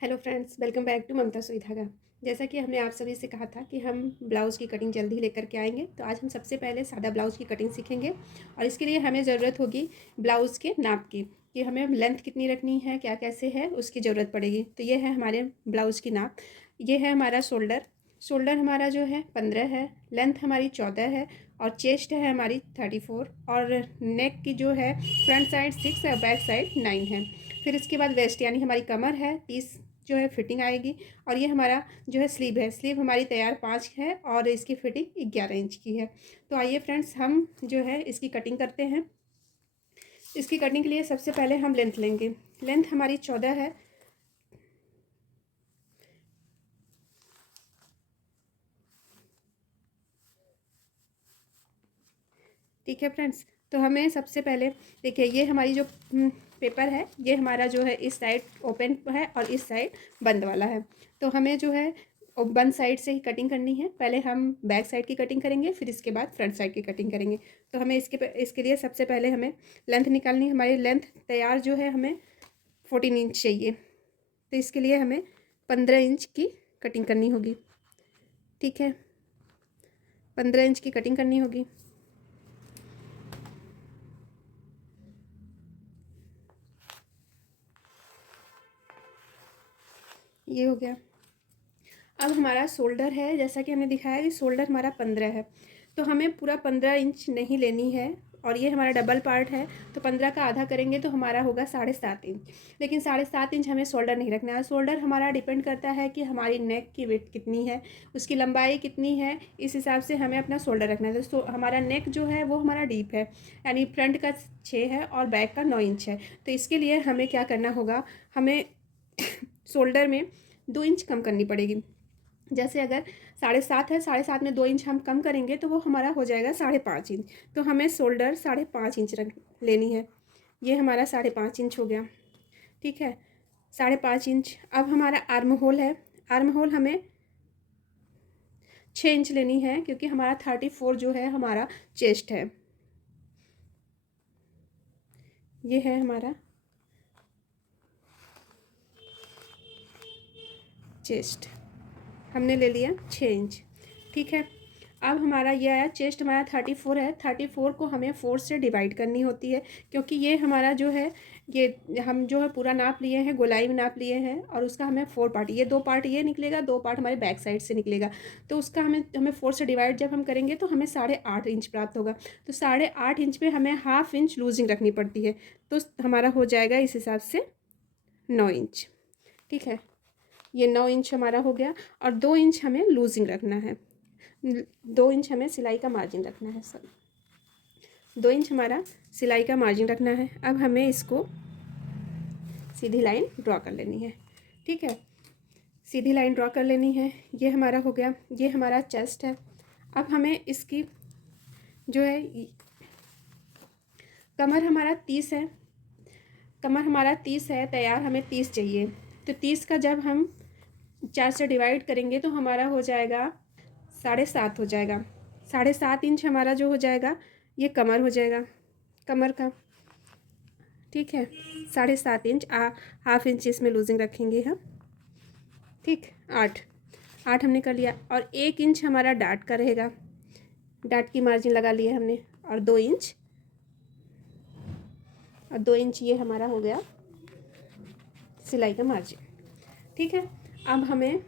Hello friends, welcome back to Mamta सुई धागा। जैसा कि हमने आप सभी से कहा था कि हम ब्लाउज़ की कटिंग जल्दी लेकर के आएंगे, तो आज हम सबसे पहले सादा ब्लाउज़ की कटिंग सीखेंगे। और इसके लिए हमें ज़रूरत होगी ब्लाउज़ के नाप की, कि हमें लेंथ कितनी रखनी है, क्या कैसे है, उसकी ज़रूरत पड़ेगी। तो ये है हमारे ब्लाउज़ की नाप। ये है हमारा शोल्डर। शोल्डर हमारा जो है 15 है, लेंथ हमारी 14 है, और चेस्ट है हमारी 34, और नेक की जो है फ्रंट साइड 6 है, बैक साइड 9 है। फिर इसके बाद वेस्ट यानी हमारी कमर है 30 जो है फिटिंग आएगी। और ये हमारा जो है स्लीव है, स्लीव हमारी तैयार 5 है और इसकी फिटिंग 11 इंच की है। तो आइए फ्रेंड्स, हम जो है इसकी कटिंग करते हैं। इसकी कटिंग के लिए सबसे पहले हम लेंथ लेंगे। लेंथ हमारी 14 है। ठीक है फ्रेंड्स, तो हमें सबसे पहले देखिए, ये हमारी जो पेपर है, ये हमारा जो है इस साइड ओपन है और इस साइड बंद वाला है। तो हमें जो है बंद साइड से ही कटिंग करनी है। पहले हम बैक साइड की कटिंग करेंगे, फिर इसके बाद फ्रंट साइड की कटिंग करेंगे। तो हमें इसके लिए सबसे पहले हमें लेंथ निकालनी है। हमारी लेंथ तैयार जो है हमें 14 इंच चाहिए। तो इसके लिए हमें 15 इंच की कटिंग करनी होगी। ठीक है, 15 इंच की कटिंग करनी होगी। ये हो गया। अब हमारा शोल्डर है, जैसा कि हमने दिखाया कि शोल्डर हमारा 15 है, तो हमें पूरा 15 इंच नहीं लेनी है। और ये हमारा डबल पार्ट है, तो 15 का आधा करेंगे तो हमारा होगा 7.5 इंच। लेकिन 7.5 इंच हमें शोल्डर नहीं रखना है। शोल्डर हमारा डिपेंड करता है कि हमारी नेक की विड्थ कितनी है, उसकी लंबाई कितनी है, इस हिसाब से हमें अपना शोल्डर रखना है। तो हमारा नेक जो है वो हमारा डीप है, यानी फ्रंट का 6 है और बैक का 9 इंच है। तो इसके लिए हमें क्या करना होगा, हमें शोल्डर में 2 इंच कम करनी पड़ेगी। जैसे अगर 7.5 है, 7.5 में 2 इंच हम कम करेंगे तो वो हमारा हो जाएगा 5.5 इंच। तो हमें शोल्डर 5.5 इंच रख लेनी है। ये हमारा 5.5 इंच हो गया। ठीक है, 5.5 इंच। अब हमारा आर्म होल है। आर्म होल हमें 6 इंच लेनी है, क्योंकि हमारा 34 जो है हमारा चेस्ट है। ये है हमारा चेस्ट, हमने ले लिया 6 इंच। ठीक है, अब हमारा ये आया चेस्ट हमारा 34 है। 34 को हमें 4 से डिवाइड करनी होती है, क्योंकि ये हमारा जो है, ये हम जो है पूरा नाप लिए हैं, गोलाई में नाप लिए हैं, और उसका हमें 4 पार्ट, ये 2 पार्ट ये निकलेगा, 2 पार्ट हमारे बैक साइड से निकलेगा। तो उसका हमें 4 से डिवाइड जब हम करेंगे तो हमें 8.5 इंच प्राप्त होगा। तो 8.5 इंच पे हमें हाफ इंच लूजिंग रखनी पड़ती है। तो हमारा हो जाएगा इस हिसाब से 9 इंच। ठीक है, ये 9 इंच हमारा हो गया। और 2 इंच हमें लूजिंग रखना है। 2 इंच हमें सिलाई का मार्जिन रखना है। सर, 2 इंच हमारा सिलाई का मार्जिन रखना है। अब हमें इसको सीधी लाइन ड्रॉ कर लेनी है। ठीक है, सीधी लाइन ड्रॉ कर लेनी है। ये हमारा हो गया। ये हमारा चेस्ट है। अब हमें इसकी जो है कमर हमारा 30 है। कमर हमारा 30 है तैयार, हमें 30 चाहिए। तो 30 का जब हम 4 से डिवाइड करेंगे तो हमारा हो जाएगा 7.5 हो जाएगा। 7.5 इंच हमारा जो हो जाएगा, ये कमर हो जाएगा, कमर का। ठीक है, 7.5 इंच, हाफ इंच इसमें लूजिंग रखेंगे हम। ठीक, 8 हमने कर लिया। और 1 इंच हमारा डाट का रहेगा। डाट की मार्जिन लगा लिया हमने। और 2 इंच ये हमारा हो गया सिलाई का मार्जिन। ठीक है, अब हमें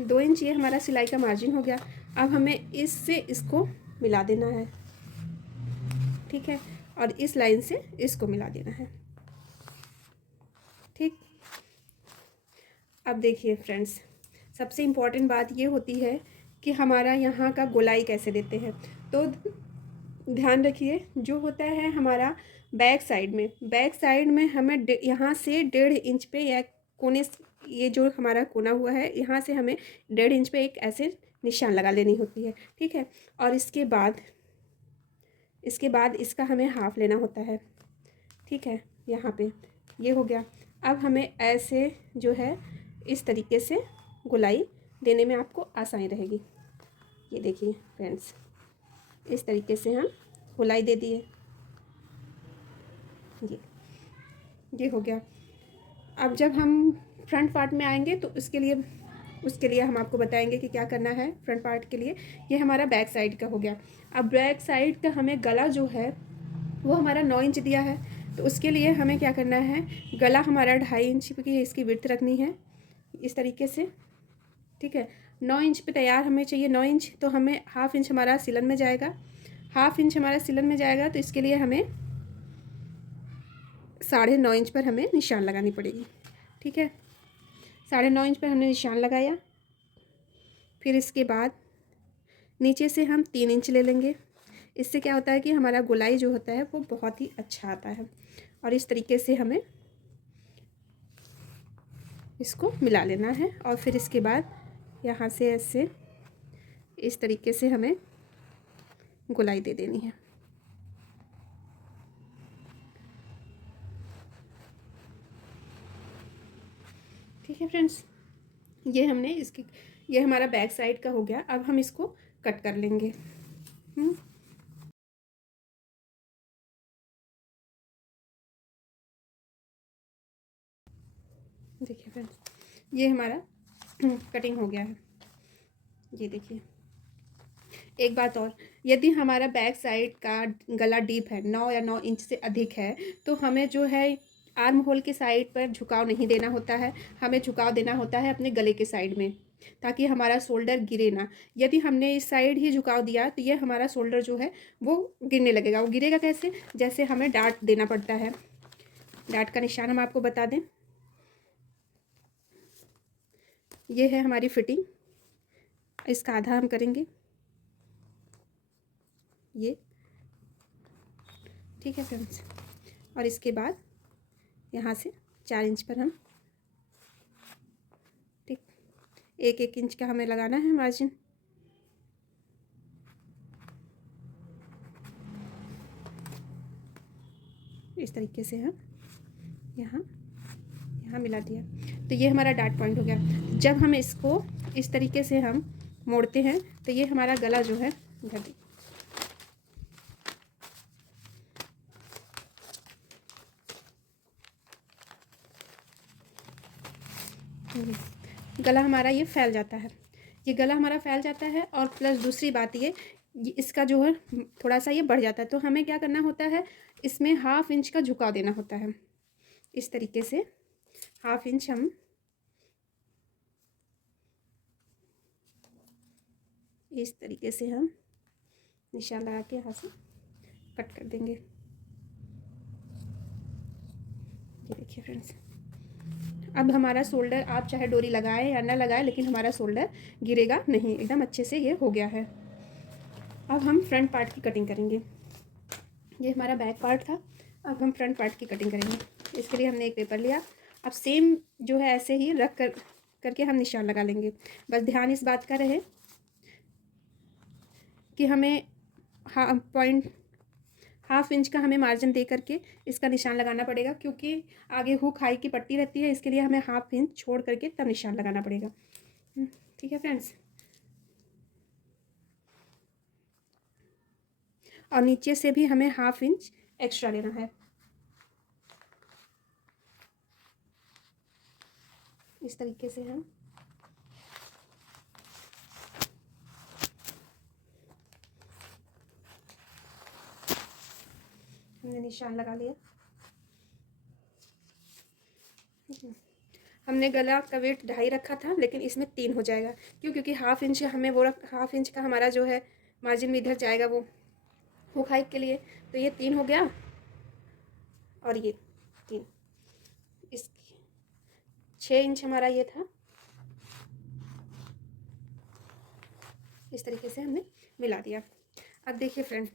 2 इंच ये हमारा सिलाई का मार्जिन हो गया। अब हमें इससे इसको मिला देना है। ठीक है, और इस लाइन से इसको मिला देना है। ठीक, अब देखिए फ्रेंड्स, सबसे इम्पॉर्टेंट बात ये होती है कि हमारा यहाँ का गोलाई कैसे देते हैं। तो ध्यान रखिए, जो होता है हमारा बैक साइड में हमें यहाँ से 1.5 इंच पे, या कोने ये जो हमारा कोना हुआ है, यहाँ से हमें 1.5 इंच पे एक ऐसे निशान लगा लेनी होती है। ठीक है, और इसके बाद इसका हमें हाफ लेना होता है। ठीक है, यहाँ पे ये हो गया। अब हमें ऐसे जो है इस तरीके से गोलाई देने में आपको आसानी रहेगी। ये देखिए फ्रेंड्स, इस तरीके से हम गोलाई दे दिए। ये हो गया। अब जब हम फ्रंट पार्ट में आएंगे तो उसके लिए हम आपको बताएंगे कि क्या करना है फ्रंट पार्ट के लिए। ये हमारा बैक साइड का हो गया। अब बैक साइड का हमें गला जो है वो हमारा 9 इंच दिया है, तो उसके लिए हमें क्या करना है, गला हमारा 2.5 इंच की इसकी विड्थ रखनी है इस तरीके से, ठीक है। 9 इंच पे तैयार हमें चाहिए 9 इंच, तो हमें 1/2 इंच हमारा सिलन में जाएगा, 1/2 इंच हमारा सिलन में जाएगा, तो इसके लिए हमें 9.5 इंच पर हमें निशान लगानी पड़ेगी, ठीक है। 9.5 इंच पर हमने निशान लगाया। फिर इसके बाद नीचे से हम 3 इंच ले लेंगे। इससे क्या होता है कि हमारा गोलाई जो होता है वो बहुत ही अच्छा आता है। और इस तरीके से हमें इसको मिला लेना है, और फिर इसके बाद यहाँ से ऐसे इस तरीके से हमें गोलाई दे देनी है। ठीक है फ्रेंड्स, ये हमारा बैक साइड का हो गया। अब हम इसको कट कर लेंगे। देखिए फ्रेंड्स, ये हमारा कटिंग हो गया है। ये देखिए, एक बात और, यदि हमारा बैक साइड का गला डीप है, 9 या 9 इंच से अधिक है, तो हमें जो है आर्म होल के साइड पर झुकाव नहीं देना होता है, हमें झुकाव देना होता है अपने गले के साइड में, ताकि हमारा शोल्डर गिरे ना। यदि हमने इस साइड ही झुकाव दिया तो ये हमारा शोल्डर जो है वो गिरने लगेगा। वो गिरेगा कैसे, जैसे हमें डार्ट देना पड़ता है। डार्ट का निशान हम आपको बता दें, ये है हमारी फिटिंग। इसका आधा हम करेंगे ये, ठीक है फ्रेंड्स। और इसके बाद यहाँ से 4 इंच पर हम, ठीक, 1-1 इंच का हमें लगाना है मार्जिन। इस तरीके से हम यहाँ मिला दिया, तो ये हमारा डार्ट पॉइंट हो गया। जब हम इसको इस तरीके से हम मोड़ते हैं तो ये हमारा गला जो है इधर, गला हमारा ये फैल जाता है, ये गला हमारा फैल जाता है। और प्लस दूसरी बात ये इसका जो है थोड़ा सा ये बढ़ जाता है, तो हमें क्या करना होता है, इसमें 1/2 इंच का झुकाव देना होता है। इस तरीके से 1/2 इंच हम इस तरीके से हम निशान लगा के यहाँ से कट कर देंगे। ये देखिए फ्रेंड्स, अब हमारा शोल्डर, आप चाहे डोरी लगाएं या ना लगाएं, लेकिन हमारा शोल्डर गिरेगा नहीं, एकदम अच्छे से ये हो गया है। अब हम फ्रंट पार्ट की कटिंग करेंगे। ये हमारा बैक पार्ट था, अब हम फ्रंट पार्ट की कटिंग करेंगे। इसके लिए हमने एक पेपर लिया, अब सेम जो है ऐसे ही रख करके हम निशान लगा लेंगे। बस ध्यान इस बात का रहे कि हमें 1/2 इंच का हमें मार्जिन दे करके इसका निशान लगाना पड़ेगा, क्योंकि आगे हुक हाई की पट्टी रहती है, इसके लिए हमें 1/2 इंच छोड़ करके तब निशान लगाना पड़ेगा। ठीक है फ्रेंड्स, और नीचे से भी हमें 1/2 इंच एक्स्ट्रा लेना है। इस तरीके से हमने निशान लगा लिया। हमने गला का वेट 2.5 रखा था, लेकिन इसमें 3 हो जाएगा। क्यों, क्योंकि 1/2 इंच हमें 1/2 इंच का हमारा जो है मार्जिन में इधर जाएगा वो हुक हाइक के लिए, तो ये 3 हो गया, और ये 3, इस 6 इंच हमारा ये था। इस तरीके से हमने मिला दिया। अब देखिए फ्रेंड,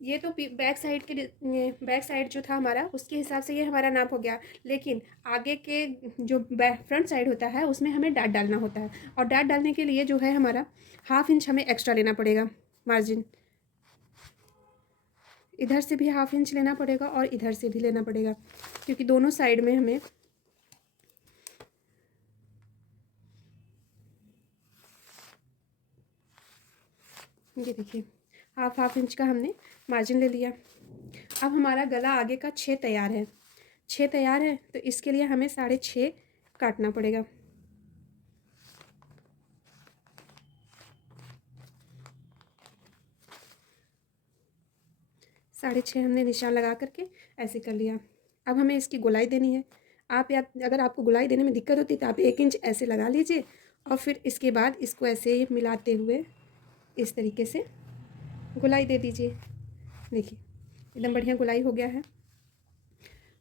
ये तो बैक साइड जो था हमारा, उसके हिसाब से ये हमारा नाप हो गया, लेकिन आगे के जो फ्रंट साइड होता है उसमें हमें डाट डालना होता है, और डाट डालने के लिए जो है हमारा 1/2 इंच हमें एक्स्ट्रा लेना पड़ेगा मार्जिन। इधर से भी 1/2 इंच लेना पड़ेगा और इधर से भी लेना पड़ेगा, क्योंकि दोनों साइड में हमें ये देखिए 1/2 इंच का हमने मार्जिन ले लिया। अब हमारा गला आगे का 6 तैयार है। 6 तैयार है, तो इसके लिए हमें 6.5 काटना पड़ेगा। 6.5 हमने निशान लगा करके ऐसे कर लिया। अब हमें इसकी गोलाई देनी है। आप या अगर आपको गोलाई देने में दिक्कत होती है तो आप 1 इंच ऐसे लगा लीजिए और फिर इसके बाद इसको ऐसे मिलाते हुए इस तरीके से गोलाई दे दीजिए। देखिए एकदम बढ़िया गोलाई हो गया है।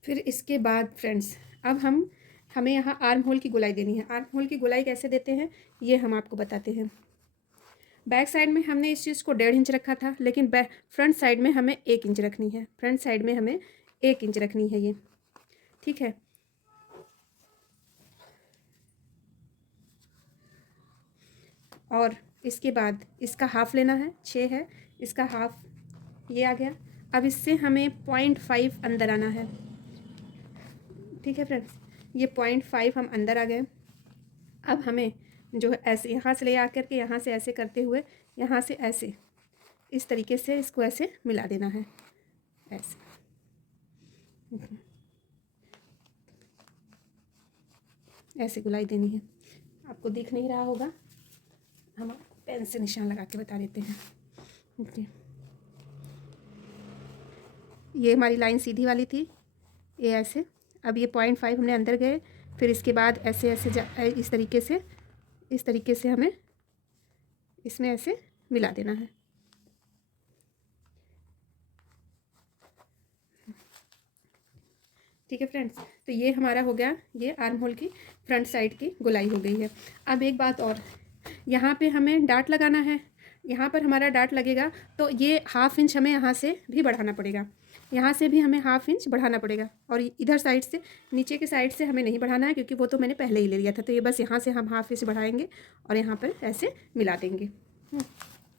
फिर इसके बाद फ्रेंड्स अब हमें यहाँ आर्म होल की गोलाई देनी है। आर्म होल की गोलाई कैसे देते हैं ये हम आपको बताते हैं। बैक साइड में हमने इस चीज़ को 1.5 इंच रखा था, लेकिन फ्रंट साइड में हमें 1 इंच रखनी है। फ्रंट साइड में हमें 1 इंच रखनी है ये, ठीक है। और इसके बाद इसका हाफ लेना है, 6 है, इसका हाफ ये आ गया। अब इससे हमें 0.5 अंदर आना है, ठीक है फ्रेंड्स। ये 0.5 हम अंदर आ गए। अब हमें जो है ऐसे यहाँ से ले आकर के यहाँ से ऐसे करते हुए यहाँ से ऐसे इस तरीके से इसको ऐसे मिला देना है, ऐसे। ऐसे गोलाई देनी है। आपको दिख नहीं रहा होगा, हम पेन से निशान लगा के बता देते हैं। ओके, ये हमारी लाइन सीधी वाली थी, ये ऐसे। अब ये 0.5 हमने अंदर गए, फिर इसके बाद ऐसे ऐसे इस तरीके से हमें इसमें ऐसे मिला देना है। ठीक है फ्रेंड्स, तो ये हमारा हो गया, ये आर्म होल की फ्रंट साइड की गोलाई हो गई है। अब एक बात और, यहाँ पे हमें डाट लगाना है। यहाँ पर हमारा डाट लगेगा तो ये 1/2 इंच हमें यहाँ से भी बढ़ाना पड़ेगा। यहाँ से भी हमें 1/2 इंच बढ़ाना पड़ेगा और इधर साइड से, नीचे के साइड से हमें नहीं बढ़ाना है क्योंकि वो तो मैंने पहले ही ले लिया था। तो ये बस यहाँ से हम 1/2 इंच बढ़ाएंगे और यहाँ पर ऐसे मिला देंगे।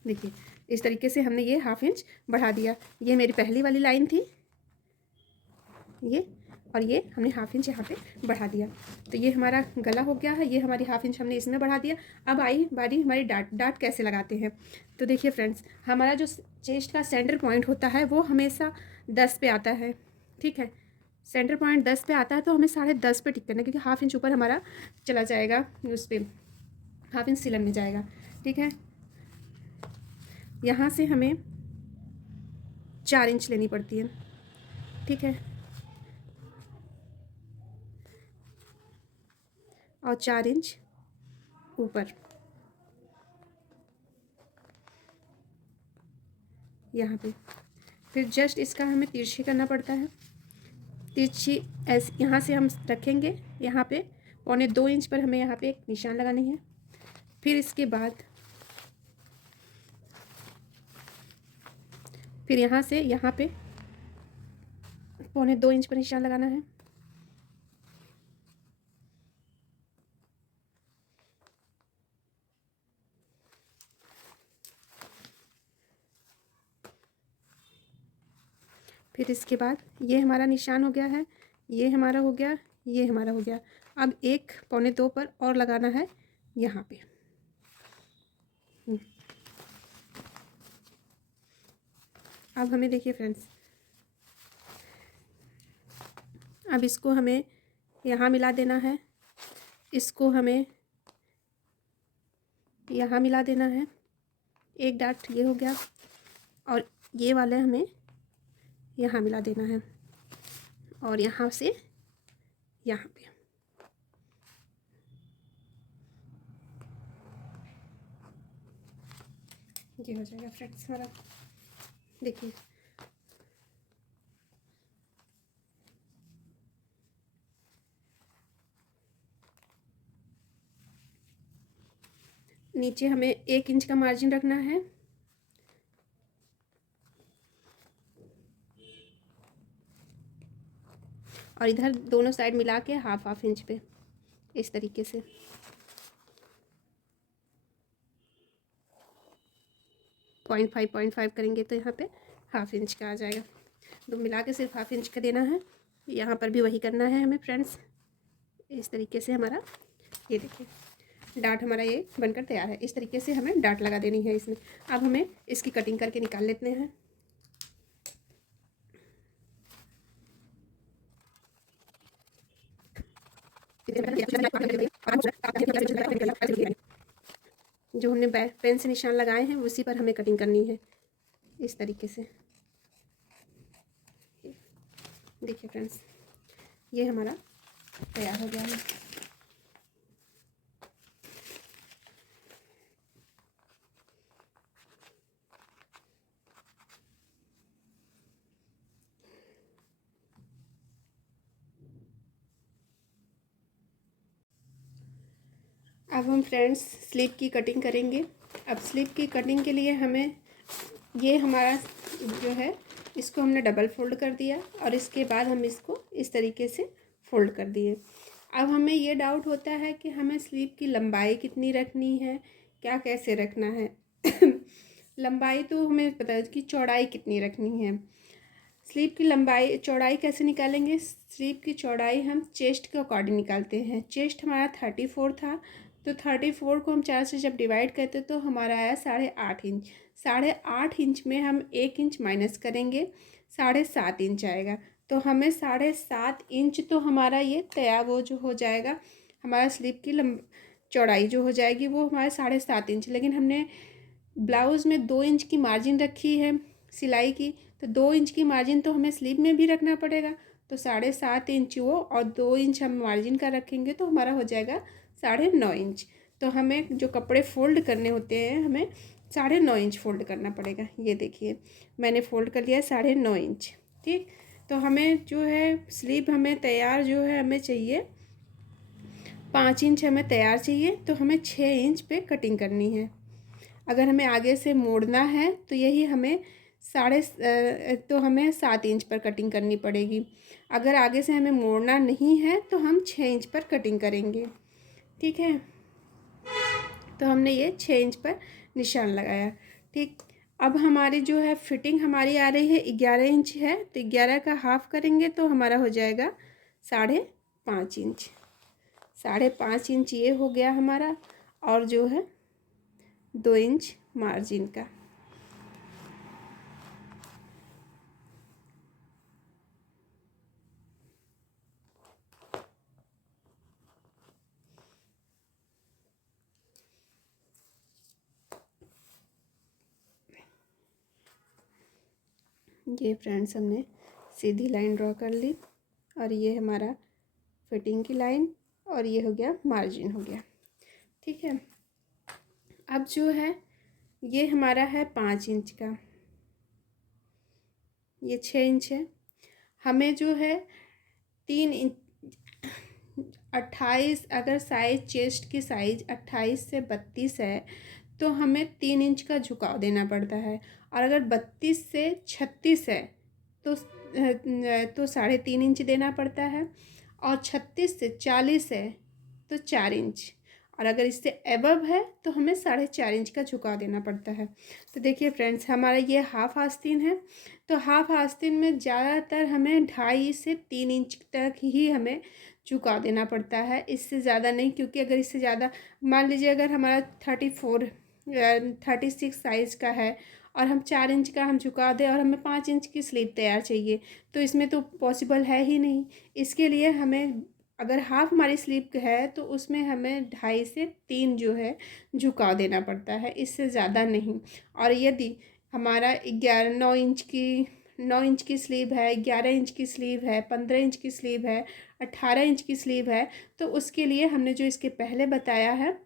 देखिए इस तरीके से हमने ये 1/2 इंच बढ़ा दिया। ये मेरी पहली वाली लाइन थी ये, और ये हमने 1/2 इंच यहाँ पे बढ़ा दिया। तो ये हमारा गला हो गया है। ये हमारी 1/2 इंच हमने इसमें बढ़ा दिया। अब आई बारी हमारी डाट कैसे लगाते हैं। तो देखिए फ्रेंड्स, हमारा जो चेस्ट का सेंटर पॉइंट होता है वो हमेशा 10 पे आता है, ठीक है। सेंटर पॉइंट 10 पे आता है तो हमें 10.5 पे टिक करना है, क्योंकि 1/2 इंच ऊपर हमारा चला जाएगा उस पर, 1/2 इंच सिलन में जाएगा, ठीक है। यहाँ से हमें 4 इंच लेनी पड़ती है, ठीक है। और 4 इंच ऊपर यहाँ पे। फिर जस्ट इसका हमें तिरछी करना पड़ता है। तिरछी ऐसे यहाँ से हम रखेंगे, यहाँ पे 1.25 इंच पर हमें यहाँ पे एक निशान लगानी है। फिर इसके बाद फिर यहाँ से यहाँ पे 1.25 इंच पर निशान लगाना है। फिर इसके बाद ये हमारा निशान हो गया है, ये हमारा हो गया, ये हमारा हो गया। अब 1.25 पर और लगाना है यहाँ पे। अब हमें देखिए फ्रेंड्स, अब इसको हमें यहाँ मिला देना है, इसको हमें यहाँ मिला देना है। एक डाट ये हो गया और ये वाले हमें यहाँ मिला देना है और यहाँ से यहाँ पे। ये हो जाएगा फ्रेंड्स हमारा। देखिए नीचे हमें 1 इंच का मार्जिन रखना है और इधर दोनों साइड मिला के 1/2 इंच पे इस तरीके से। पॉइंट फाइव करेंगे तो यहाँ पे 1/2 इंच का आ जाएगा। तो मिला के सिर्फ 1/2 इंच का देना है। यहाँ पर भी वही करना है हमें फ्रेंड्स। इस तरीके से हमारा ये देखिए डाट हमारा ये बनकर तैयार है। इस तरीके से हमें डाट लगा देनी है इसमें। अब हमें इसकी कटिंग करके निकाल लेते हैं। जो हमने पेन से निशान लगाए हैं उसी पर हमें कटिंग करनी है इस तरीके से। देखिए फ्रेंड्स, ये हमारा तैयार हो गया है। अब हम फ्रेंड्स स्लीव की कटिंग करेंगे। अब स्लीव की कटिंग के लिए हमें ये हमारा जो है इसको हमने डबल फोल्ड कर दिया और इसके बाद हम इसको इस तरीके से फोल्ड कर दिए। अब हमें ये डाउट होता है कि हमें स्लीव की लंबाई कितनी रखनी है, क्या कैसे रखना है। लंबाई तो हमें पता है कि चौड़ाई कितनी रखनी है। स्लीव की लंबाई चौड़ाई कैसे निकालेंगे? स्लीव की चौड़ाई हम चेस्ट के अकॉर्डिंग निकालते हैं। चेस्ट हमारा 34 था, तो 34 को हम 4 से जब डिवाइड करते तो हमारा आया 8.5 इंच। 8.5 इंच में हम 1 इंच माइनस करेंगे, 7.5 इंच आएगा। तो हमें 7.5 इंच तो हमारा ये तैयार वो जो हो जाएगा, हमारा स्लीव की चौड़ाई जो हो जाएगी वो हमारे 7.5 इंच। लेकिन हमने ब्लाउज़ में 2 इंच की मार्जिन रखी है सिलाई की, तो 2 इंच की मार्जिन तो हमें स्लीव में भी रखना पड़ेगा। तो 7.5 इंच वो और 2 इंच हम मार्जिन का रखेंगे तो हमारा हो जाएगा 9.5 इंच। तो हमें जो कपड़े फ़ोल्ड करने होते हैं हमें 9.5 इंच फ़ोल्ड करना पड़ेगा। ये देखिए मैंने फ़ोल्ड कर लिया 9.5 इंच। ठीक, तो हमें जो है स्लीव हमें तैयार जो है हमें चाहिए 5 इंच हमें तैयार चाहिए, तो हमें 6 इंच पे कटिंग करनी है। अगर हमें आगे से मोड़ना है तो यही हमें तो हमें 7 इंच पर कटिंग करनी पड़ेगी। अगर आगे से हमें मोड़ना नहीं है तो हम 6 इंच पर कटिंग करेंगे। ठीक है, तो हमने ये 6 इंच पर निशान लगाया। ठीक, अब हमारी जो है फिटिंग हमारी आ रही है 11 इंच है, तो 11 का हाफ करेंगे तो हमारा हो जाएगा 5.5 इंच। 5.5 इंच ये हो गया हमारा, और जो है 2 इंच मार्जिन का। ये फ्रेंड्स हमने सीधी लाइन ड्रॉ कर ली और ये हमारा फिटिंग की लाइन और ये हो गया मार्जिन हो गया। ठीक है, अब जो है ये हमारा है 5 इंच का, ये 6 इंच है। हमें जो है 3 इंच 28, अगर साइज चेस्ट की साइज 28 से 32 है तो हमें 3 इंच का झुकाव देना पड़ता है, और अगर 32 से 36 है तो 3.5 इंच देना पड़ता है, और 36 से 40 है तो 4 इंच, और अगर इससे एबव है तो हमें 4.5 इंच का झुकाव देना पड़ता है। तो देखिए फ्रेंड्स, हमारा ये हाफ आस्तीन है, तो हाफ आस्तीन में ज़्यादातर हमें 2.5 से 3 इंच तक ही हमें झुकाव देना पड़ता है, इससे ज़्यादा नहीं। क्योंकि अगर इससे ज़्यादा, मान लीजिए अगर हमारा 36 साइज़ का है और हम 4 इंच का हम झुका दें और हमें 5 इंच की स्लीव तैयार चाहिए, तो इसमें तो पॉसिबल है ही नहीं। इसके लिए हमें अगर हाफ हमारी स्लीव है तो उसमें हमें 2.5 से 3 जो है झुकाव देना पड़ता है, इससे ज़्यादा नहीं। और यदि हमारा 9 इंच की स्लीव है, 11 इंच की स्लीव है, 15 इंच की स्लीव है, 18 इंच की स्लीव है, तो उसके लिए हमने जो इसके पहले बताया है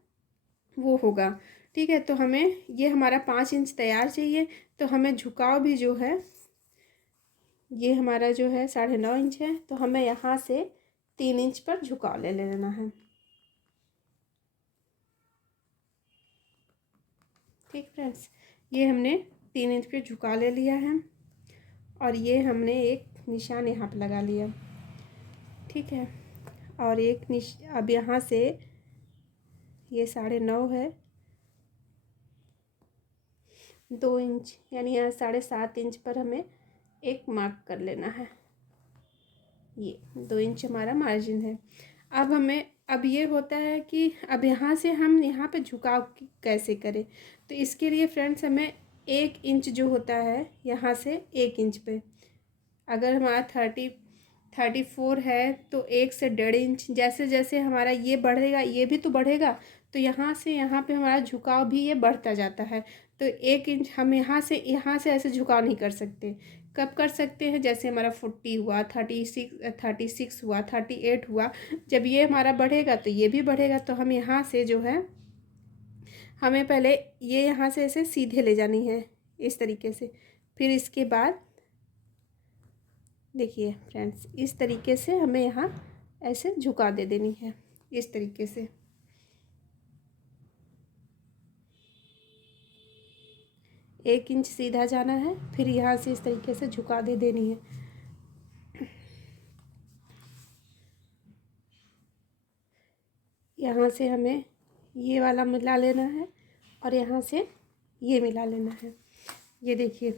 वो होगा। ठीक है, तो हमें ये हमारा 5 इंच तैयार चाहिए, तो हमें झुकाव भी जो है ये हमारा जो है 9.5 इंच है, तो हमें यहाँ से 3 इंच पर झुकाव ले लेना है। ठीक फ्रेंड्स, ये हमने 3 इंच पे झुका ले लिया है और ये हमने एक निशान यहाँ पे लगा लिया। ठीक है, और अब यहाँ से ये 9.5 है, 2 इंच यानी यहाँ 7.5 इंच पर हमें एक मार्क कर लेना है। ये 2 इंच हमारा मार्जिन है। अब ये होता है कि अब यहाँ से हम यहाँ पे झुकाव कैसे करें, तो इसके लिए फ्रेंड्स हमें 1 इंच जो होता है यहाँ से 1 इंच पे, अगर हमारा 34 है तो 1 से 1.5 इंच, जैसे जैसे हमारा ये बढ़ेगा ये भी तो बढ़ेगा, तो यहाँ से यहाँ पे हमारा झुकाव भी ये बढ़ता जाता है। तो 1 इंच हम यहाँ से ऐसे झुकाव नहीं कर सकते। कब कर सकते हैं? जैसे हमारा 40 हुआ, 36 हुआ, 38 हुआ, जब ये हमारा बढ़ेगा तो ये भी बढ़ेगा। तो हम यहाँ से जो है हमें पहले ये यहाँ से ऐसे सीधे ले जानी है इस तरीके से। फिर इसके बाद देखिए फ्रेंड्स, इस तरीके से हमें यहाँ ऐसे झुका दे देनी है, इस तरीके से। एक इंच सीधा जाना है, फिर यहाँ से इस तरीके से झुका दे देनी है। यहाँ से हमें ये वाला मिला लेना है और यहाँ से ये मिला लेना है। ये देखिए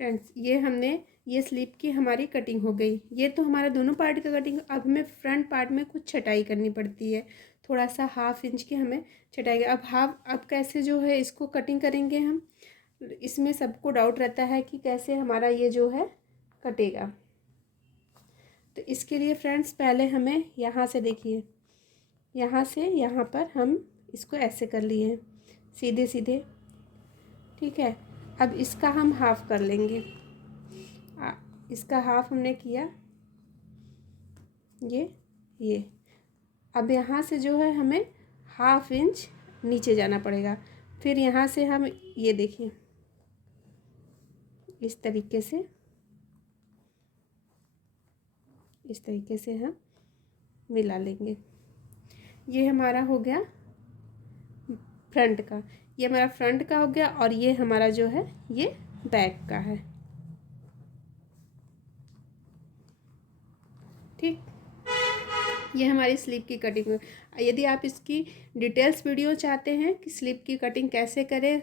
फ्रेंड्स, ये हमने ये स्लीव की हमारी कटिंग हो गई। ये तो हमारा दोनों पार्ट का कटिंग। अब हमें फ्रंट पार्ट में कुछ छटाई करनी पड़ती है, थोड़ा सा 1/2 इंच की हमें छटाई। अब कैसे जो है इसको कटिंग करेंगे हम, इसमें सबको डाउट रहता है कि कैसे हमारा ये जो है कटेगा। तो इसके लिए फ्रेंड्स पहले हमें यहाँ से देखिए, यहाँ से यहाँ पर हम इसको ऐसे कर लिए हैं सीधे सीधे, ठीक है। अब इसका हम हाफ कर लेंगे। इसका हाफ हमने किया, ये अब यहाँ से जो है हमें 1/2 इंच नीचे जाना पड़ेगा। फिर यहाँ से हम ये देखिए इस तरीके से हम मिला लेंगे। ये हमारा हो गया फ्रंट का, ये हमारा फ्रंट का हो गया, और ये हमारा जो है ये बैक का है, ठीक। ये हमारी स्लीव की कटिंग है। यदि आप इसकी डिटेल्स वीडियो चाहते हैं कि स्लीव की कटिंग कैसे करें,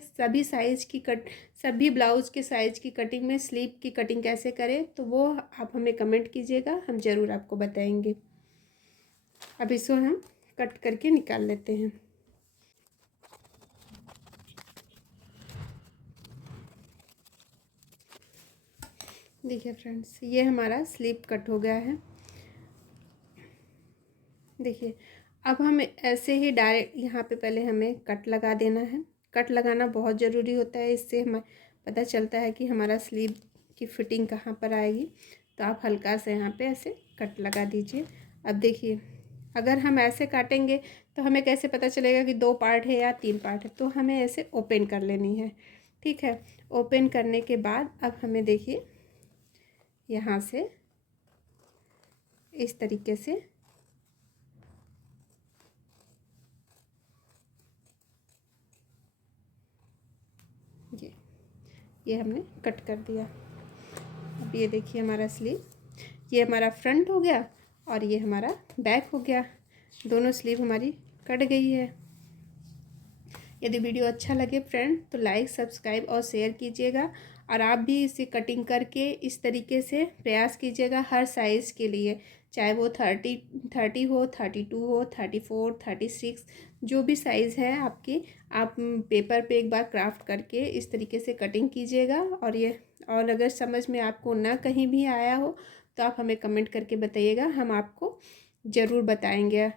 सभी ब्लाउज़ के साइज़ की कटिंग में स्लीव की कटिंग कैसे करें, तो वो आप हमें कमेंट कीजिएगा, हम ज़रूर आपको बताएंगे। अब इसको हम कट करके निकाल लेते हैं। देखिए फ्रेंड्स, ये हमारा स्लीव कट हो गया है। देखिए अब हम ऐसे ही डायरेक्ट यहाँ पे पहले हमें कट लगा देना है। कट लगाना बहुत ज़रूरी होता है, इससे हमें पता चलता है कि हमारा स्लीव की फिटिंग कहाँ पर आएगी। तो आप हल्का से यहाँ पे ऐसे कट लगा दीजिए। अब देखिए, अगर हम ऐसे काटेंगे तो हमें कैसे पता चलेगा कि 2 पार्ट है या 3 पार्ट है। तो हमें ऐसे ओपन कर लेनी है, ठीक है। ओपन करने के बाद अब हमें देखिए यहाँ से इस तरीके से ये हमने कट कर दिया। अब ये देखिए हमारा स्लीव, ये हमारा फ्रंट हो गया और ये हमारा बैक हो गया। दोनों स्लीव हमारी कट गई है। यदि वीडियो अच्छा लगे फ्रेंड तो लाइक, सब्सक्राइब और शेयर कीजिएगा, और आप भी इसे कटिंग करके इस तरीके से प्रयास कीजिएगा हर साइज़ के लिए, चाहे वो 30 हो, 32 हो, 34, 36, जो भी साइज़ है आपकी, आप पेपर पे एक बार क्राफ्ट करके इस तरीके से कटिंग कीजिएगा। और अगर समझ में आपको ना कहीं भी आया हो तो आप हमें कमेंट करके बताइएगा, हम आपको ज़रूर बताएंगे।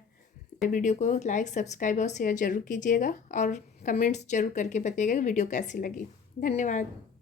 वीडियो को लाइक, सब्सक्राइब और शेयर ज़रूर कीजिएगा, और कमेंट्स ज़रूर करके बताइएगा कि वीडियो कैसी लगी। धन्यवाद।